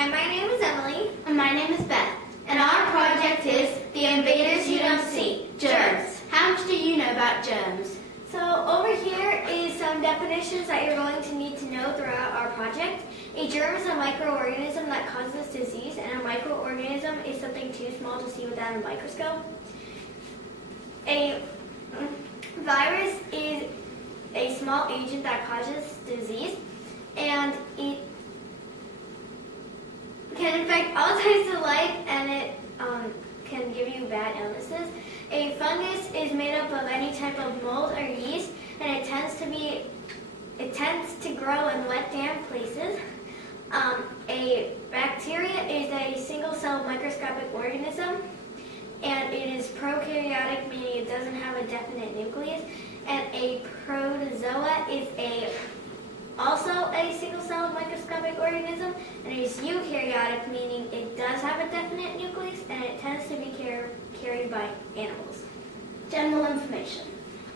Hi, my name is Emily. And my name is Beth. And our project is The Invaders You Don't See, Germs. How much do you know about germs? So over here is some definitions that you're going to need to know throughout our project. A germ is a microorganism that causes disease, and a microorganism is something too small to see without a microscope. A virus is a small agent that causes disease, and it can infect all types of life, and it can give you bad illnesses. A fungus is made up of any type of mold or yeast, and it tends to grow in wet, damp places. A bacteria is a single-celled microscopic organism, and it is prokaryotic, meaning it doesn't have a definite nucleus. And a protozoa is also a single-celled microscopic organism, and it is eukaryotic, meaning it does have a definite nucleus, and it tends to be carried by animals. General information.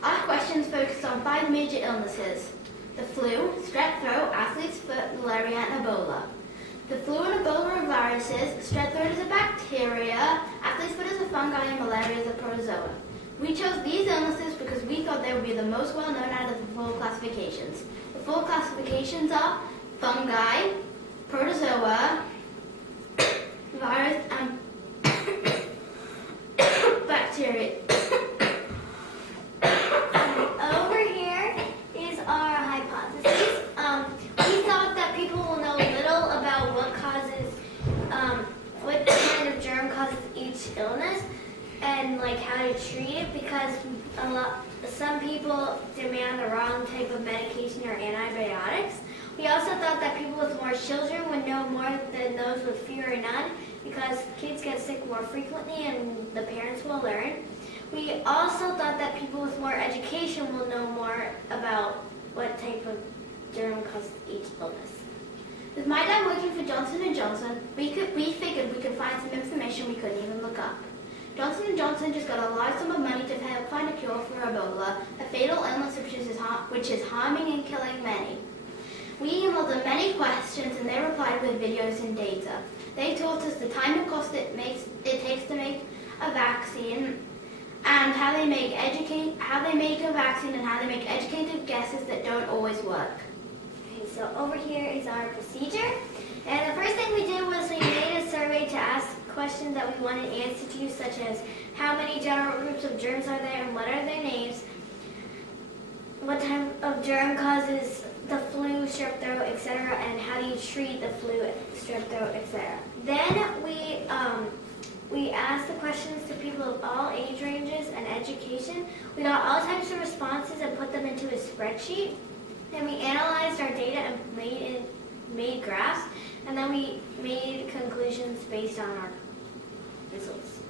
Our questions focused on 5 major illnesses: the flu, strep throat, athlete's foot, malaria, and Ebola. The flu and Ebola are viruses, strep throat is a bacteria, athlete's foot is a fungi, and malaria is a protozoa. We chose these illnesses because we thought they would be the most well-known out of the 4 classifications. The 4 classifications are fungi, protozoa, virus, and bacteria. Over here is our hypothesis. We thought that people will know little about what kind of germ causes each illness, and like how to treat it, because some people demand the wrong type of medication or antibiotics. We also thought that people with more children would know more than those with fewer or none, because kids get sick more frequently and the parents will learn. We also thought that people with more education will know more about what type of germ causes each illness. With my dad working for Johnson & Johnson, we figured we could find some information we couldn't even look up. Johnson & Johnson just got a large sum of money to help find a cure for Ebola, a fatal illness which is harming and killing many. We emailed them many questions, and they replied with videos and data. They taught us the time and cost it takes to make a vaccine, and how they make a vaccine, and how they make educated guesses that don't always work. Okay, so over here is our procedure. And the first thing we did was we made a survey to ask questions that we wanted answered to, such as how many general groups of germs are there and what are their names, what type of germ causes the flu, strep throat, etc., and how do you treat the flu, strep throat, etc. Then we asked the questions to people of all age ranges and education. We got all types of responses and put them into a spreadsheet. Then we analyzed our data and made graphs, and then we made conclusions based on our results.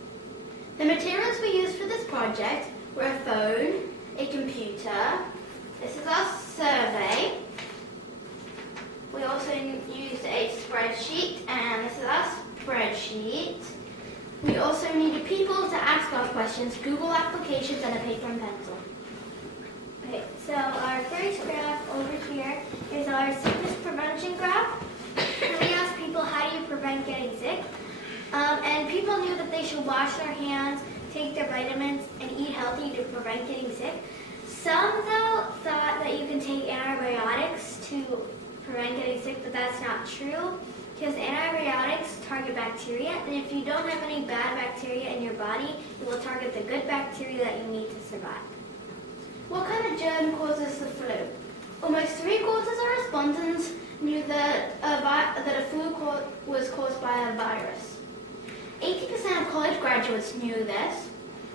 The materials we used for this project were a phone, a computer. This is our survey. We also used a spreadsheet, and this is our spreadsheet. We also needed people to ask our questions, Google applications, and a paper and pencil. Okay, so our first graph over here is our sickness prevention graph. And we asked people, how do you prevent getting sick? And people knew that they should wash their hands, take their vitamins, and eat healthy to prevent getting sick. Some, though, thought that you can take antibiotics to prevent getting sick, but that's not true, because antibiotics target bacteria, and if you don't have any bad bacteria in your body, it will target the good bacteria that you need to survive. What kind of germ causes the flu? Almost 3/4 of respondents knew that a flu was caused by a virus. 80% of college graduates knew this,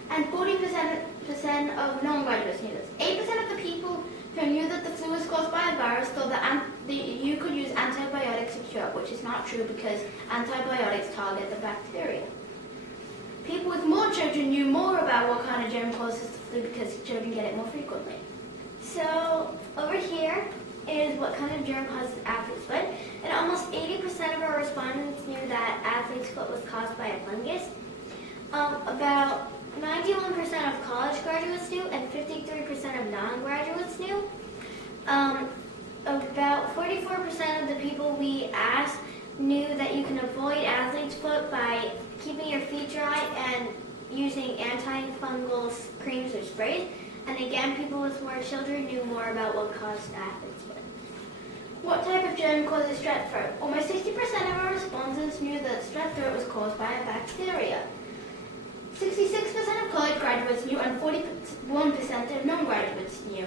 and 40% of non-graduates knew this. 8% of the people who knew that the flu was caused by a virus thought that you could use antibiotics to cure it, which is not true because antibiotics target the bacteria. People with more children knew more about what kind of germ causes the flu because children get it more frequently. So over here is what kind of germ causes athlete's foot, and almost 80% of our respondents knew that athlete's foot was caused by a fungus. About 91% of college graduates knew, and 53% of non-graduates knew. About 44% of the people we asked knew that you can avoid athlete's foot by keeping your feet dry and using antifungal creams or sprays. And again, people with more children knew more about what caused athlete's foot. What type of germ causes strep throat? Almost 60% of our respondents knew that strep throat was caused by a bacteria. 66% of college graduates knew and 41% of non-graduates knew.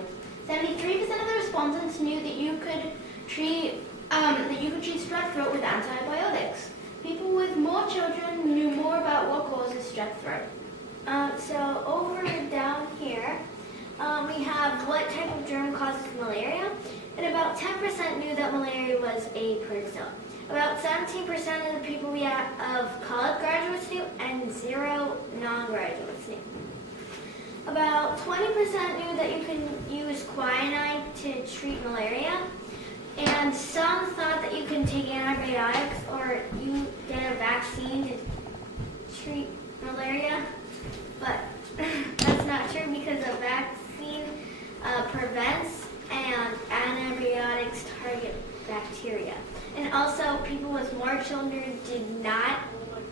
73% of the respondents knew that you could treat strep throat with antibiotics. People with more children knew more about what causes strep throat. So over down here, we have what type of germ causes malaria, and about 10% knew that malaria was a protozoa. About 17% of the people of college graduates knew, and 0 non-graduates knew. About 20% knew that you can use quinine to treat malaria, and some thought that you can take antibiotics or you get a vaccine to treat malaria, but that's not true because a vaccine prevents and antibiotics target bacteria. And also, people with more children did not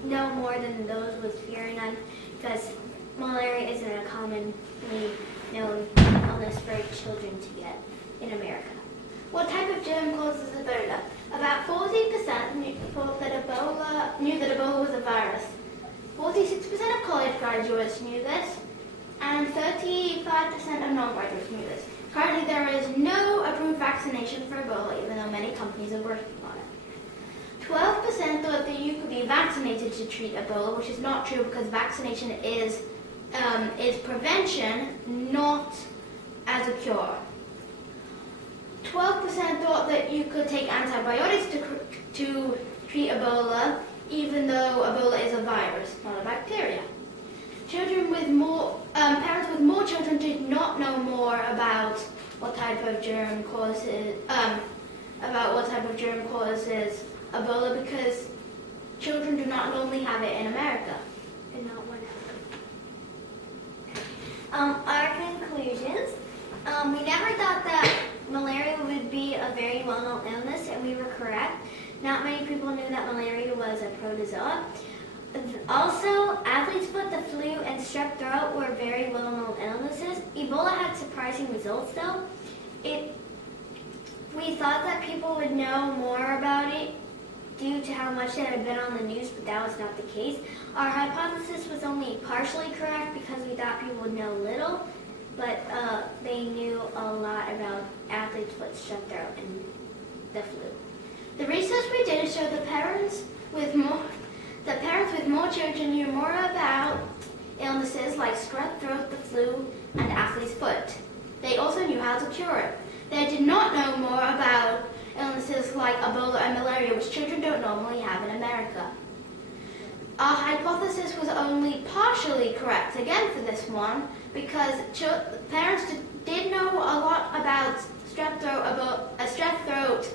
know more than those with fewer none because malaria isn't a commonly known illness for children to get in America. What type of germ causes Ebola? About 40% knew that Ebola was a virus. 46% of college graduates knew this, and 35% of non-graduates knew this. Currently, there is no approved vaccination for Ebola, even though many companies are working on it. 12% thought that you could be vaccinated to treat Ebola, which is not true because vaccination is prevention, not as a cure. 12% thought that you could take antibiotics to treat Ebola, even though Ebola is a virus, not a bacteria. Parents with more children did not know more about what type of germ causes Ebola because children do not normally have it in America. And not one Our conclusions. We never thought that malaria would be a very well-known illness, and we were correct. Not many people knew that malaria was a protozoa. Also, athlete's foot, the flu, and strep throat were very well-known illnesses. Ebola had surprising results, though. We thought that people would know more about it due to how much it had been on the news, but that was not the case. Our hypothesis was only partially correct because we thought people would know little, but they knew a lot about athlete's foot, strep throat, and the flu. The research we did showed that parents with more children knew more about illnesses like strep throat, the flu, and athlete's foot. They also knew how to cure it. They did not know more about illnesses like Ebola and malaria, which children don't normally have in America. Our hypothesis was only partially correct, again for this one, because parents did know a lot about strep throat,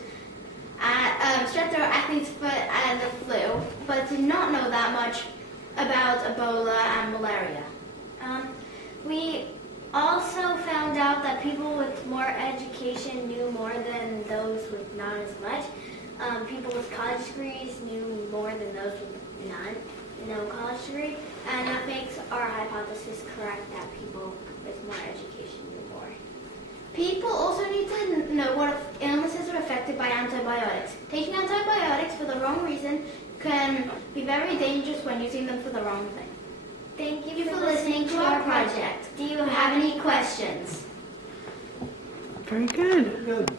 athlete's foot, and the flu, but did not know that much about Ebola and malaria. We also found out that people with more education knew more than those with not as much. People with college degrees knew more than those with no college degree, and that makes our hypothesis correct that people with more education knew more. People also need to know what illnesses are affected by antibiotics. Taking antibiotics for the wrong reason can be very dangerous when using them for the wrong thing. Thank you for listening to our project. Do you have any questions? Very good.